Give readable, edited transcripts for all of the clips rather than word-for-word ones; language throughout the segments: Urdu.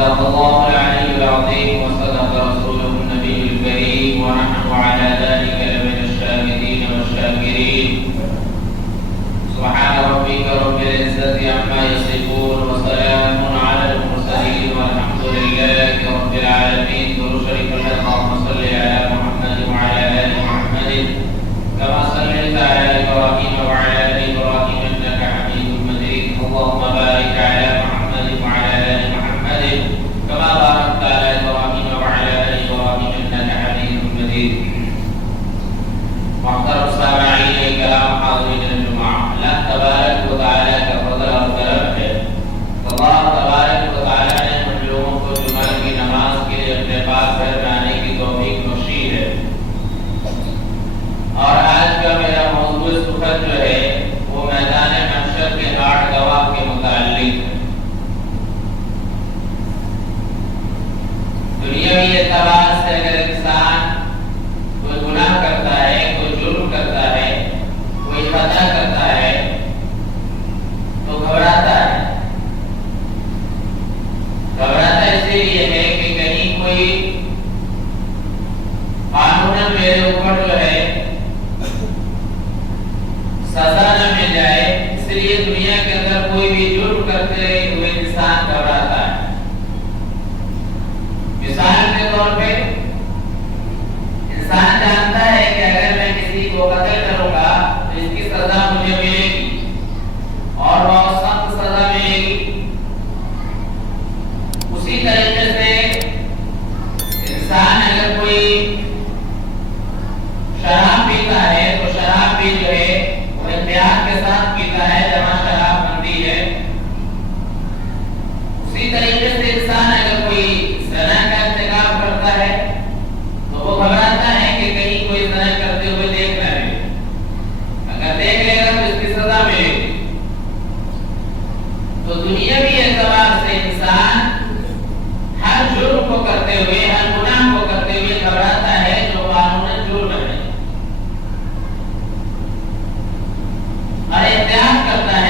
صدق الله العلي العظيم وصدق رسوله النبي الكريم ونحن على ذلك لمن الشاهدين والشاكرين. سبحان ربك رب العزة عما يصفون وسلام على المرسلين والحمد لله رب العالمين. درود شریف اللهم صل على محمد وعلى آل محمد كما صليت على إبراهيم وعلى آل إبراهيم إنك حميد مجيد. اللهم بارك على محمد وعلى آل محمد كما باركت على إبراهيم وعلى آل إبراهيم إنك حميد مجيد. محترم سامعین کرام، حاضرین الجمعہ، اللہ تبارک و تعالیٰ کا فضل اور کرم ہے. اللہ تبارک و تعالیٰ نے ہم لوگوں کو جمعہ کی نماز کے لیے اپنے پاس گھر میں آنے کی توفیق بخشی ہے. اور آج کا میرا موضوع اس وقت جو ہے وہ میدان محشر کے 8 گواہ کے متعلق ہے. دنیاوی اعتبار سے اگر انسان کوئی گناہ کرتا ہے، کوئی جرم کرتا ہے، کوئی خطا کرتا ہے تو گھبراتا ہے. گھبراتا اس لیے ہے کہ کہیں کوئی قانون میرے اوپر جو ہے سزا نہ مل جائے. اس لیے دنیا کے اندر کوئی بھی جرم کرتے ہوئے انسان گھبراتا ہے. مثال کے طور پہ انسان جانتا ہے کہ اگر میں کسی کو قتل کروں گا تو اس کی سزا مجھے ملے گی اور بہت سخت سزا ملے گی. اسی طریقے سے انسان اگر کوئی شراب پیتا ہے تو شراب بھی جو ہے وہ احتیاط کے ساتھ پیتا ہے جہاں شراب بندی ہے. اسی طریقے سے انسان اگر کوئی زنا کا ارتکاب کرتا ہے تو وہ گھبراتا ہے کہ کہیں کوئی زنا کرتے ہوئے دیکھ نہ لے. اگر دیکھ لے گا تو اس کی سزا ملے گی. تو دنیاوی اعتبار سے انسان ہر جرم کو کرتے ہوئے، ہر گناہ کو کرتے ہوئے گھبراتا ہے جو قانون جرم ہے، اور احتیاط کرتا ہے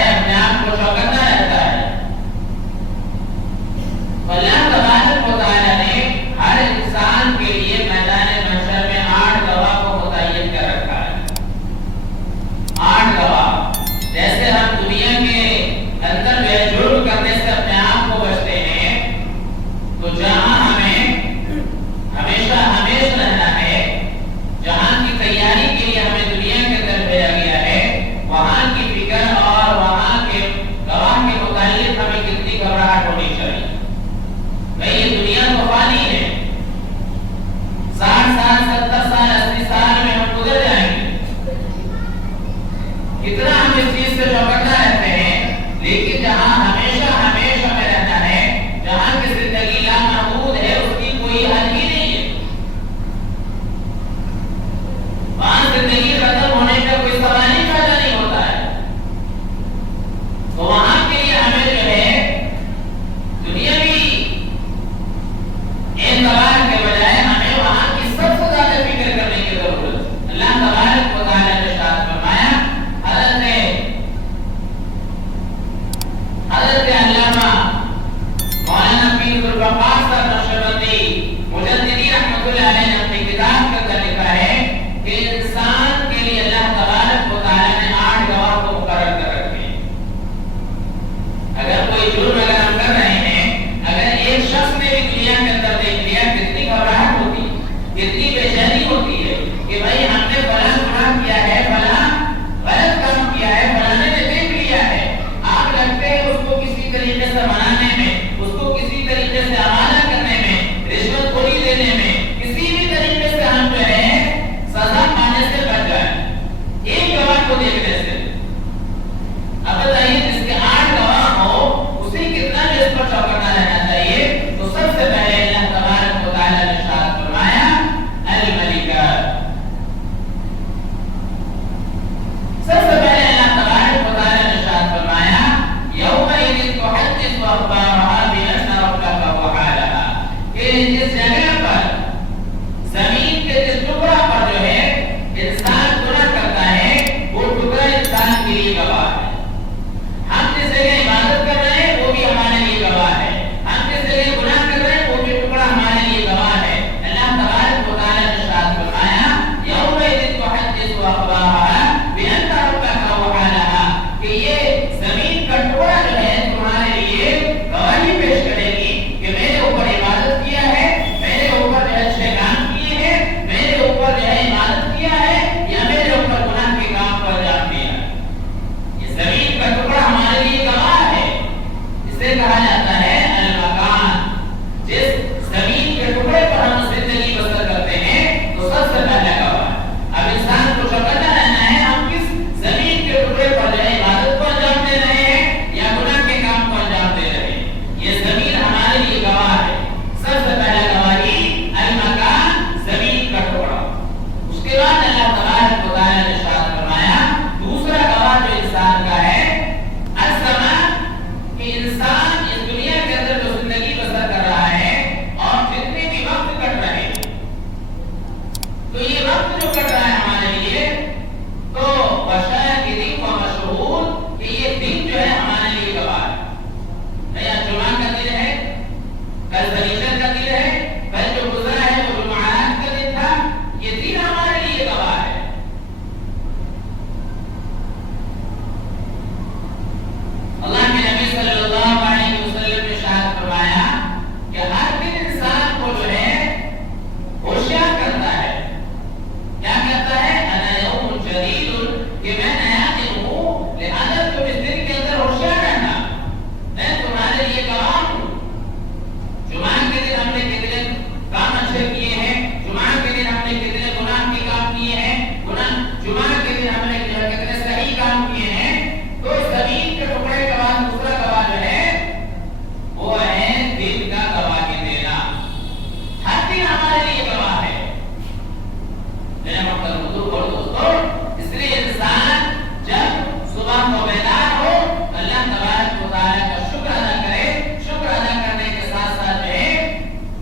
اللہ تبارک و تعالیٰ کا شکر ادا کرے. شکر ادا کرنے کے ساتھ ساتھ جو ہے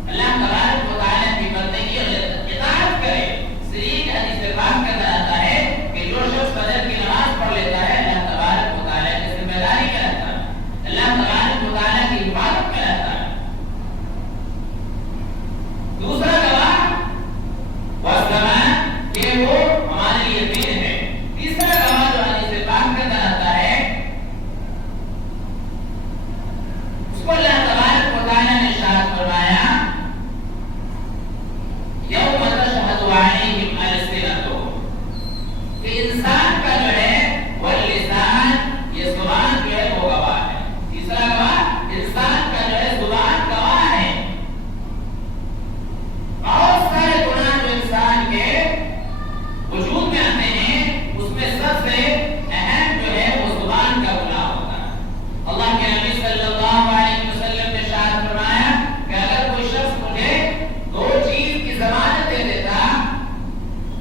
اللہ تبارک و تعالیٰ کی بندگی اور اطاعت کرے. صحیح حدیث پاک کے اندر آتا ہے کہ جو شخص فجر کی نماز پڑھ لیتا ہے اللہ تبارک و تعالیٰ کی ذمہ داری میں رہتا ہے, اللہ تبارک و تعالیٰ کی حفاظت میں رہتا ہے. دوسرا گواہ والزمان کہ وہ ہمارے لیے دین ہے. تیسرا گواہ جو حدیث پاک کے اندر آتا ہے اس کو اللہ تبارک و تعالیٰ نے ارشاد فرمایا یوم تشہد علیہم السنتہم, کہ انسان کا جو ہے وہ لسان, یہ زبان جو ہے وہ گواہ ہے. تیسرا گواہ انسان کا جو ہے زبان گواہ ہے. بہت سارے گناہ جو انسان کے وجود میں آتے ہیں اس میں سب سے اہم جو ہے وہ زبان کا گناہ ہوتا ہے. اللہ کے نبی صلی اللہ علیہ وسلم نے ارشاد فرمایا کہ اگر کوئی شخص مجھے دو چیز کی ضمانت دے دیتا,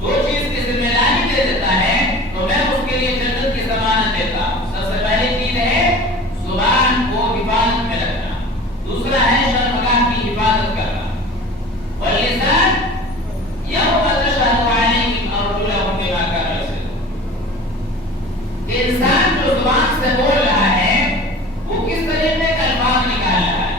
دو چیز کی ذمہ داری دے دیتا ہے تو میں اس کے لیے جنت کی ضمانت دیتا ہوں. سب سے پہلی چیز ہے زبان کو حفاظت میں رکھنا, دوسرا ہے شرمگاہ کی حفاظت کرنا. واللسان یوم تشہد علیہم ارجلہم بما کانوا یکسبون, انسان جو زبان سے بول رہا ہے وہ کس طریقے کا الفاظ نکال رہا ہے,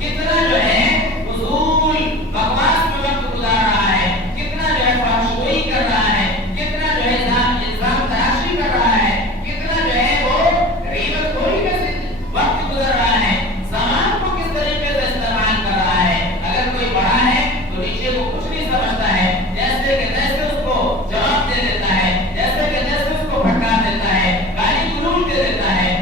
کتنا جو ہے فضول بکواس میں وقت گزار رہا ہے, کتنا جو ہے فحش گوئی کر رہا ہے, کتنا جو ہے الزام تراشی کر رہا ہے, کتنا جو ہے وہ غیبت خوری میں سے وقت گزر رہا ہے, زبان کو کس طریقے سے استعمال کر رہا ہے. اگر کوئی بڑا ہے تو نیچے کو کچھ نہیں سمجھتا ہے, جیسے کہ جیسے اس کو جواب دے دیتا ہے, جیسے کہ جیسے اس کو بھٹکا دیتا ہے, گالی گلوچ دے دیتا ہے,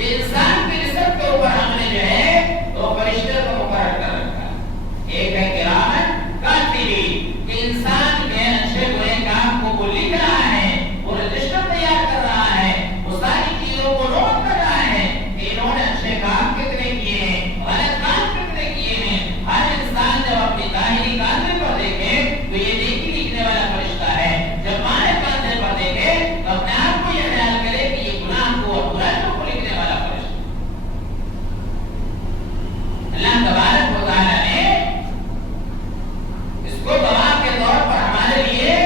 یہ انسان کے نسب کے اوپر ہم نے جو ہے دو فرشتے کو مقرر کر رکھا ہے. ایک ہے کرامن کاتبین کہ انسان کے اچھے برے کام کو وہ لکھ رہا ہے، وہ رجسٹر تیار کر رہا ہے، وہ ساری چیزوں کو نوٹ کر رہا ہے کہ انہوں نے اچھے کام کتنے کیے ہیں، غلط کام کتنے کیے ہیں. ہر انسان جب اپنی ظاہری کاندھے پر دیکھے تو یہ نیکی لکھنے والا فرشتہ ہے، جب بائیں کاندھے پر دیکھے تو اپنے آپ کو یہ خیال کرے کہ یہ گناہ کو اور برائیوں کو لکھنے والا فرشتہ. اللہ تبارک و تعالیٰ نے اس کو گواہ کے طور پر ہمارے لیے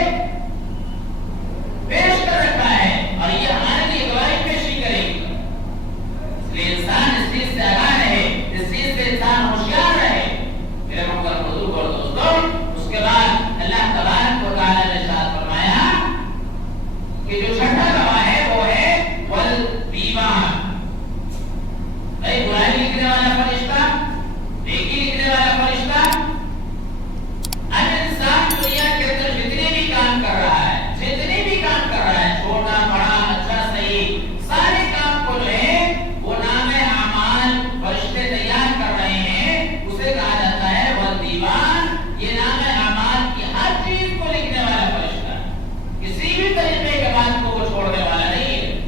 پیش کر رکھا ہے اور یہ ہمارے لیے گواہی پیشی کرے گی. اس لیے انسان اس چیز سے آگاہ رہے، اس چیز سے انسان ہوشیار رہے. میرے محترم بزرگ اور دوستوں، اس کے بعد اللہ تبارک و تعالیٰ نے ارشاد فرمایا کہ جو چھٹا گواہ ہے وہ ہے والدیوان. بھائی برائی لکھنے والا فرشتہ، نیکی لکھنے والا فرشتہ. ہر انسان دنیا کے اندر جتنے بھی کام کر رہا ہے، جتنے بھی کام کر رہا ہے، چھوٹا بڑا اچھا صحیح، سارے کام کو جو ہے وہ نام اعمال فرشتے تیار کر رہے ہیں. اسے کہا جاتا ہے والدیوان. یہ نام اعمال کی ہر چیز کو لکھنے والا فرشتہ، کسی بھی طریقے کے بات کو وہ چھوڑنے والا نہیں ہے.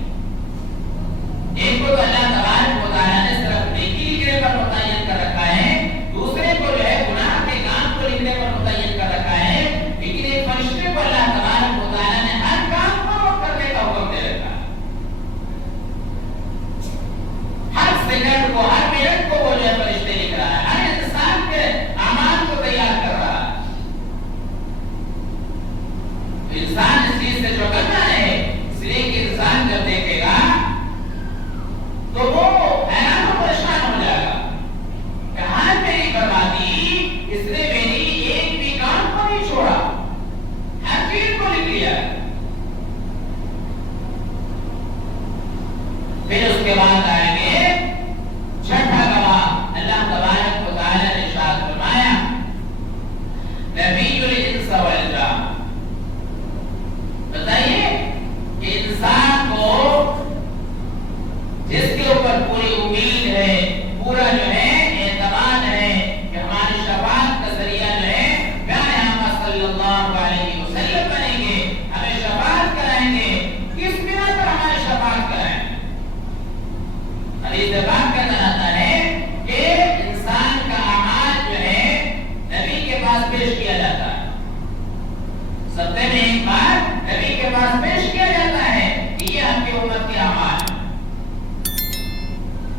ایک کو تو اللہ تبارک و تعالیٰ نے صرف نیکی لکھنے پر متعین کر رکھا ہے، دوسرے کو جو ہے گناہ کے کام کو لکھنے پر متعین کر رکھا ہے. لیکن ایک فرشتے کو اللہ تبارک و تعالیٰ نے ہر کام کو نوٹ کرنے کا حکم دے رکھا ہے. ہر سیکنڈ کو، ہر منٹ کو وہ جو ہے فرشتے لکھ رہا ہے، ہر انسان کے اعمال کو تیار کر رہا ہے. انسان اس چیز سے چوکنا رہے، اس لیے کہ انسان جب دیکھے گا تو وہ حیران و پریشان ہو جائے گا کہ ہر میری بربادی، اس نے میری ایک بھی کام کو نہیں چھوڑا، ہر چیز کو لکھ لیا. پھر اس کے بعد آئیں گے چھٹا گواہ. اللہ تبارک و تعالیٰ نے ارشاد فرمایا نبی الانس والجان. بتائیے کہ انسان کو جس کے اوپر پوری امید ہے، پورا جو ہے اعتماد ہے کہ ہماری شفاعت کا ذریعہ جو ہے پیارے آقا صلی اللہ علیہ وسلم بنیں گے، ہمیں شفاعت کرائیں گے. کس بنا پر ہماری شفاعت کرائیں گے؟ حدیث پاک کا اندر آتا ہے کہ انسان کا اعمال جو ہے نبی کے پاس پیش کیا جاتا ہے. سفتے میں ایک بار نبی کے پاس پیش کیا جاتا ہے کہ یہ آپ کی امت کے اعمال،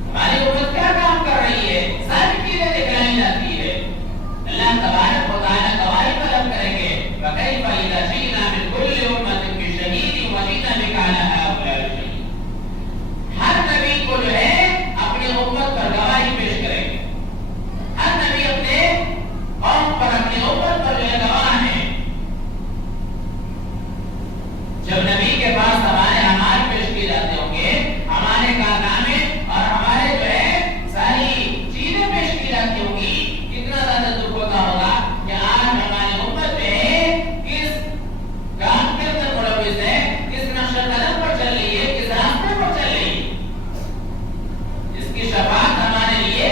ہماری امت کیا کام کر رہی ہے، ساری چیزیں دکھائی جاتی ہے. اللہ تبارک و تعالیٰ گواہی طلب کریں گے وَكَيْفَ إِذَا جِئْنَا مِنْ كُلِّ أُمَّةٍ بِشَهِيدٍ وَجِئْنَا بِكَ عَلَىٰ هَٰؤُلَاءِ شَهِيدًا. ہر نبی کو جو ہے اپنی امت پر گواہی پیش کریں گے. ہر نبی اپنے قوم پر، اپنی امت پر جو ہے گواہ ہے. جب نبی کے پاس ہمارے اعمال پیش کیے جاتے ہوں گے، ہمارے کارنامے اور ہمارے جو ہے ساری چیزیں پیش کی جاتی ہوں گی، کتنا زیادہ دکھ ہوتا ہوگا کہ آج ہماری امت میں کس کام کے اندر ملوث ہے، کس نقش قدم پر چل رہی ہے، کس راستے پر چل رہی ہے. اس کی شفاعت ہمارے لیے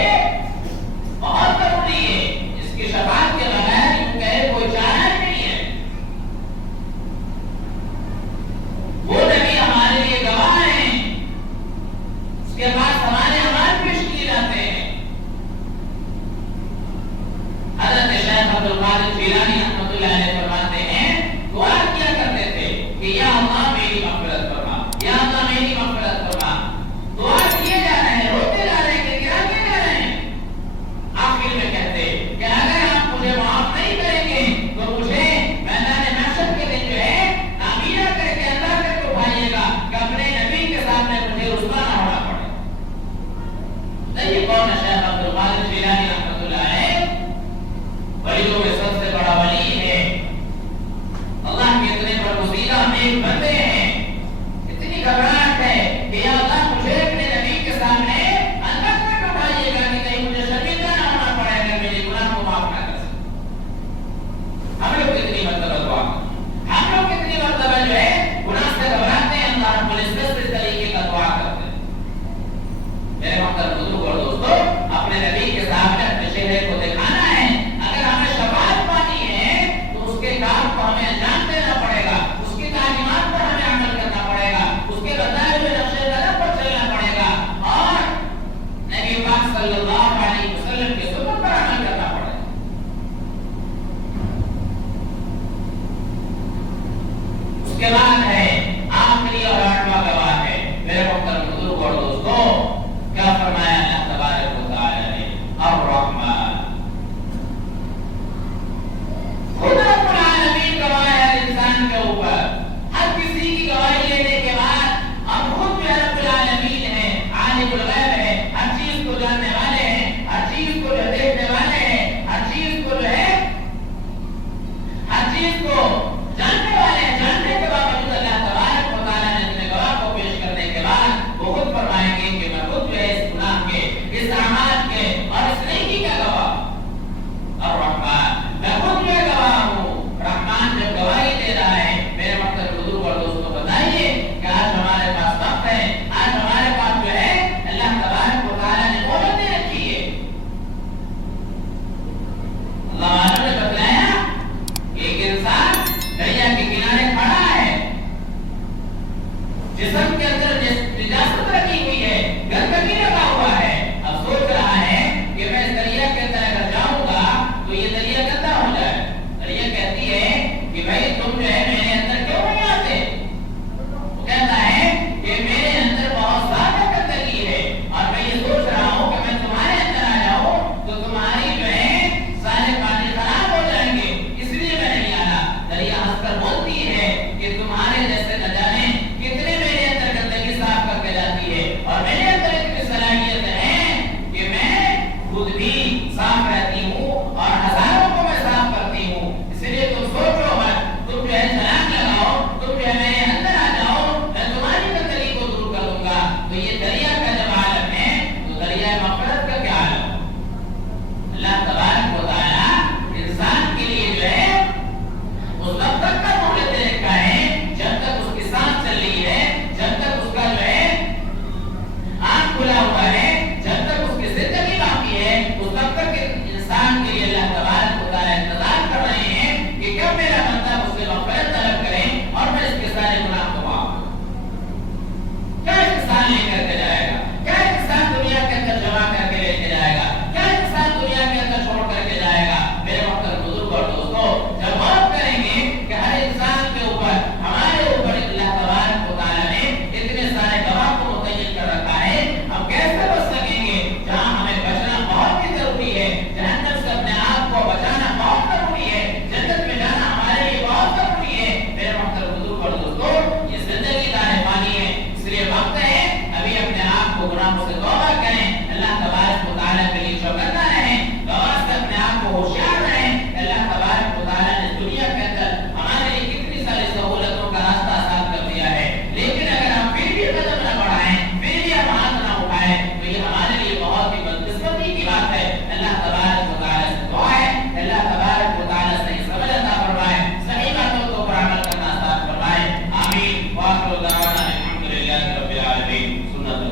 بہت ضروری ہے. اس کی شفاعت کے بغیر یوں کہے کوئی چارہ نہیں ہے. وہ نبی ہمارے لیے گواہ ہیں، اس کے پاس ہمارے اعمال پیش کیے جاتے ہیں. حضرت شیخ عبد القادر جیلانی رحمۃ اللہ علیہ فرماتے